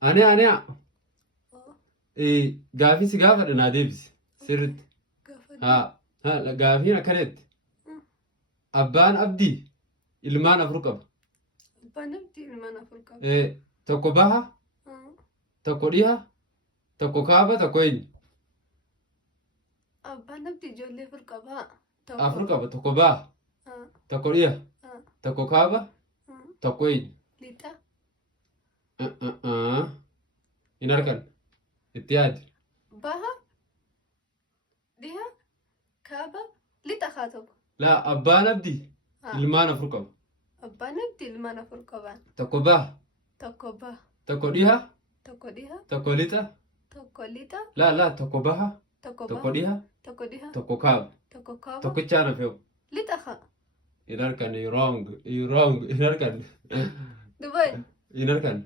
Aniyaa Oo. gaafii si gaafadha naa deebisi sirriitti. Gaafadhu. Gaafiin akkanatti abbaan abdii ilmaan afur qaba. Abbaan abdii ilmaan afur qaba. Tokko baha, tokko dhiha, tokko kaaba, tokko eenyu. Abbaan abdii ijoollee afur qaba. Afur qaba tokko baha, tokko dhiha, tokko kaaba, tokko eenyu. Lixa. Hin argan itti yaadi. Baha. Dhiha. Kaaba. Lixa haa tokko. Laa abbaan abdii ilmaan afur qaba. Abbaan abdii ilmaan afur qaba. Tokko baha, Tokko baha. tokko dhiha, Tokko dhiha. tokko lixa. Tokko lixa. Laa tokko baha, Tokko tokko baha. dhiha, Tokko dhiha. tokko kaaba. Tokko kaaba. Tokkichaan hafeewu. Lixa haa. Hin argan wrong hin argan. Dubai. Hin argan.